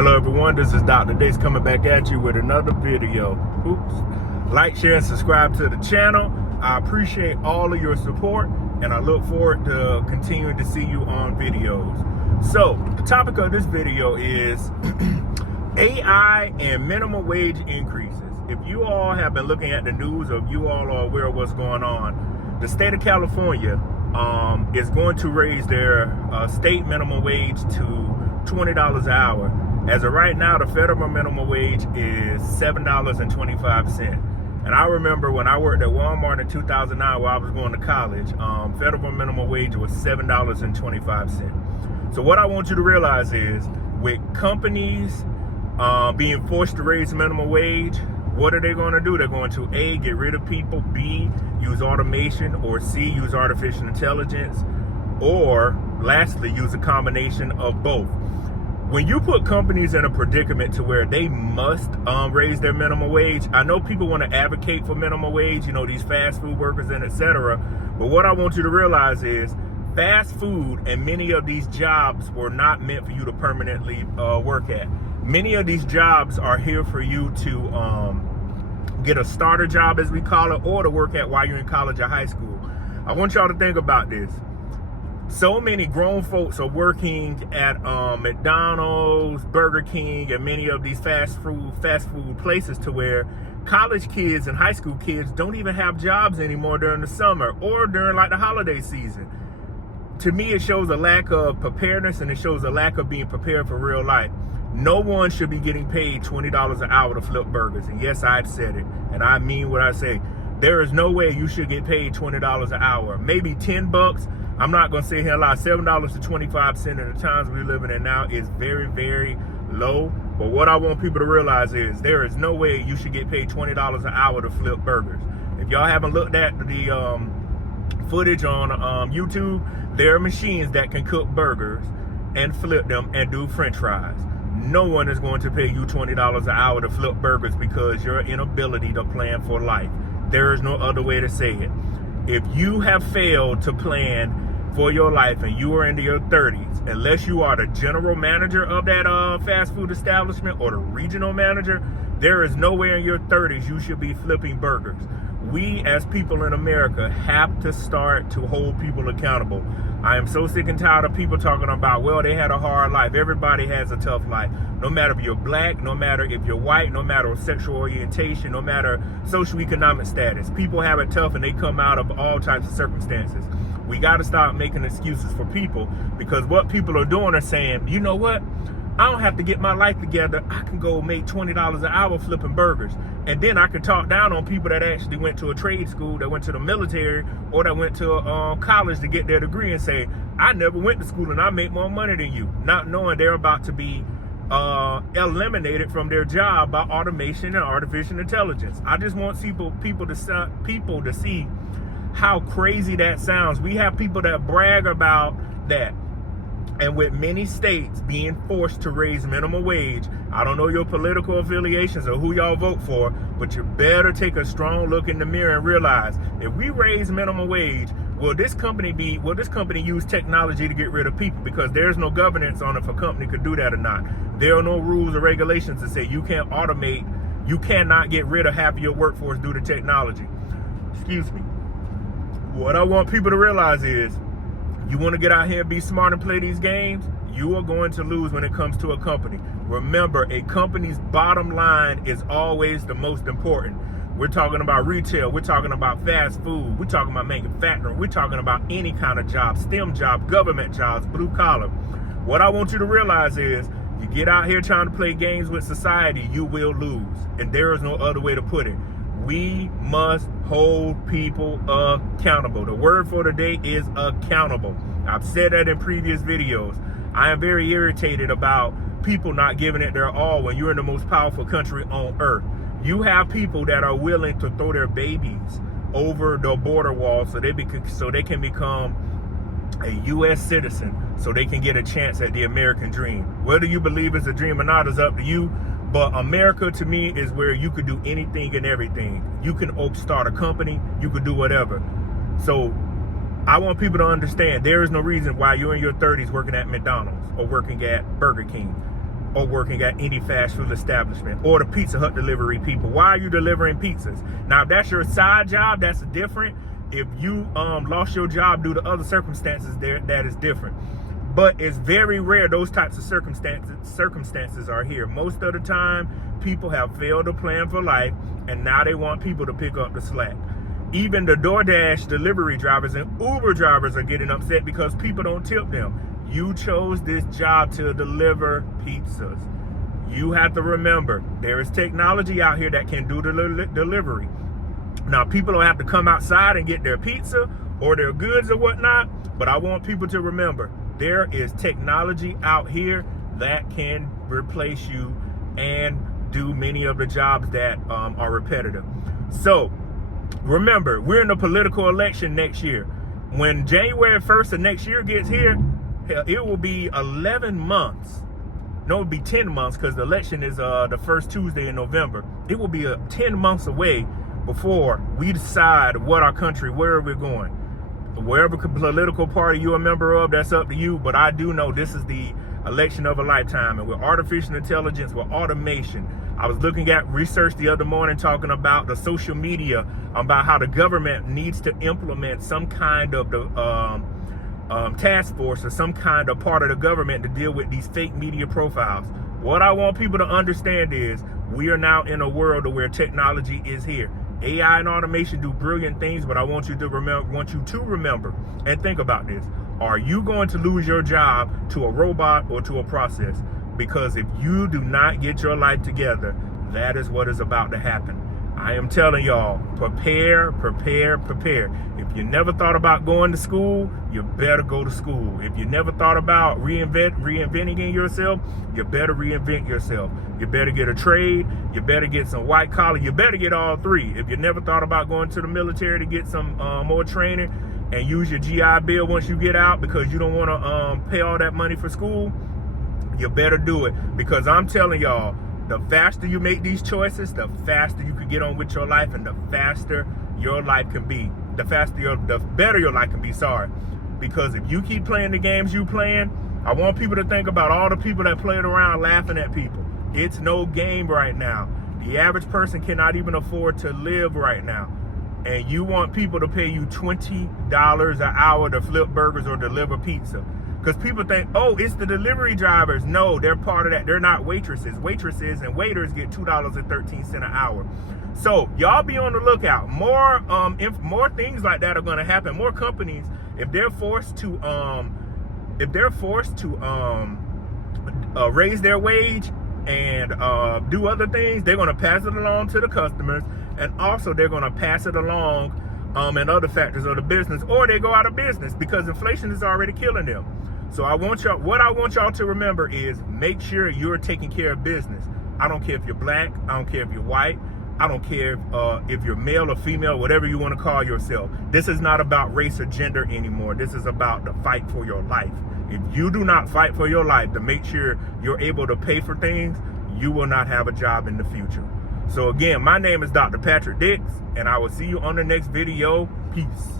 Hello everyone, this is Dr. Dace coming back at you with another video. Oops. Like, share, and subscribe to the channel. I appreciate all of your support and I look forward to continuing to see you on videos. So, the topic of this video is AI and minimum wage increases. If you all have been looking at the news, or if you all are aware of what's going on, the state of California is going to raise their state minimum wage to $20 an hour. As of right now, the federal minimum wage is $7.25. And I remember when I worked at Walmart in 2009, while I was going to college, federal minimum wage was $7.25. So what I want you to realize is, with companies being forced to raise minimum wage, what are they going to do? They're going to A, get rid of people, B, use automation, or C, use artificial intelligence, or lastly, use a combination of both. When you put companies in a predicament to where they must raise their minimum wage, I know people want to advocate for minimum wage, you know, these fast food workers and etc. But what I want you to realize is fast food and many of these jobs were not meant for you to permanently work at. Many of these jobs are here for you to get a starter job, as we call it, or to work at while you're in college or high school. I want y'all to think about this. So many grown folks are working at McDonald's, Burger King, and many of these fast food places to where college kids and high school kids don't even have jobs anymore during the summer or during like the holiday season. To me, it shows a lack of preparedness and it shows a lack of being prepared for real life. No one should be getting paid $20 an hour to flip burgers. And yes, I've said it, and I mean what I say. There is no way you should get paid $20 an hour. Maybe $10. I'm not going to sit here and lie. $7.25 in the times we're living in now is very, very low. But what I want people to realize is there is no way you should get paid $20 an hour to flip burgers. If y'all haven't looked at the footage on YouTube, there are machines that can cook burgers and flip them and do French fries. No one is going to pay you $20 an hour to flip burgers because your inability to plan for life. There is no other way to say it. If you have failed to plan for your life and you are into your 30s, unless you are the general manager of that fast food establishment or the regional manager, there is nowhere in your 30s you should be flipping burgers. We as people in America have to start to hold people accountable. I am so sick and tired of people talking about, well, they had a hard life. Everybody has a tough life. No matter if you're black, no matter if you're white, no matter sexual orientation, no matter socioeconomic status. People have it tough and they come out of all types of circumstances. We got to stop making excuses for people, because what people are doing are saying, you know what? I don't have to get my life together. I can go make $20 an hour flipping burgers. And then I can talk down on people that actually went to a trade school, that went to the military, or that went to college to get their degree and say, I never went to school and I make more money than you. Not knowing they're about to be eliminated from their job by automation and artificial intelligence. I just want people to see how crazy that sounds. We have people that brag about that. And with many states being forced to raise minimum wage, I don't know your political affiliations or who y'all vote for, but you better take a strong look in the mirror and realize, if we raise minimum wage, will this company use technology to get rid of people? Because there's no governance on if a company could do that or not. There are no rules or regulations that say you can't automate, you cannot get rid of half of your workforce due to technology. Excuse me. What I want people to realize is, you want to get out here and be smart and play these games, you are going to lose when it comes to a company. Remember, a company's bottom line is always the most important. We're talking about retail, we're talking about fast food, we're talking about manufacturing, we're talking about any kind of job, STEM job, government jobs, blue collar. What I want you to realize is, you get out here trying to play games with society, you will lose. And there is no other way to put it. We must hold people accountable. The word for today is accountable. I've said that in previous videos. I am very irritated about people not giving it their all when you're in the most powerful country on earth. You have people that are willing to throw their babies over the border wall so they can become a U.S. citizen, so they can get a chance at the American dream. Whether you believe it's a dream or not is up to you. But America, to me, is where you could do anything and everything. You can start a company, you could do whatever. So I want people to understand there is no reason why you're in your 30s working at McDonald's or working at Burger King. or working at any fast food establishment or the Pizza Hut delivery people. Why are you delivering pizzas? Now, if that's your side job, that's different. If you lost your job due to other circumstances, that is different. But it's very rare those types of circumstances are here. Most of the time, people have failed to plan for life, and now they want people to pick up the slack. Even the DoorDash delivery drivers and Uber drivers are getting upset because people don't tip them. You chose this job to deliver pizzas. You have to remember, there is technology out here that can do the delivery. Now, people don't have to come outside and get their pizza or their goods or whatnot, but I want people to remember, there is technology out here that can replace you and do many of the jobs that are repetitive. So, remember, we're in a political election next year. When January 1st of next year gets here, it will be 11 months. No, it will be 10 months because the election is the first Tuesday in November. It will be 10 months away before we decide what our country, where we're going. Wherever political party you're a member of, that's up to you. But I do know this is the election of a lifetime. And with artificial intelligence, with automation, I was looking at research the other morning talking about the social media, about how the government needs to implement some kind of task force or some kind of part of the government to deal with these fake media profiles. What I want people to understand is we are now in a world where technology is here. AI and automation do brilliant things, but I want you to remember and think about this. Are you going to lose your job to a robot or to a process? Because if you do not get your life together, that is what is about to happen. I am telling y'all, prepare. If you never thought about going to school, you better go to school. If you never thought about reinventing yourself, you better reinvent yourself. You better get a trade. You better get some white collar. You better get all three. If you never thought about going to the military to get some more training and use your GI Bill once you get out because you don't want to pay all that money for school, you better do it. Because I'm telling y'all, the faster you make these choices, the faster you can get on with your life, and the faster your life can be. The better your life can be, Because if you keep playing the games you playing, I want people to think about all the people that played around laughing at people. It's no game right now. The average person cannot even afford to live right now. And you want people to pay you $20 an hour to flip burgers or deliver pizza. Because people think, oh, it's the delivery drivers. No, they're part of that. They're not waitresses. Waitresses and waiters get $2.13 an hour. So y'all be on the lookout. More things like that are going to happen. More companies, if they're forced to raise their wage and do other things, they're going to pass it along to the customers, and also they're going to pass it along and other factors of the business, or they go out of business because inflation is already killing them. So what I want y'all to remember is make sure you're taking care of business. I don't care if you're black. I don't care if you're white. I don't care if you're male or female, whatever you want to call yourself. This is not about race or gender anymore. This is about the fight for your life. If you do not fight for your life to make sure you're able to pay for things, you will not have a job in the future. So again, my name is Dr. Patrick Dix, and I will see you on the next video. Peace.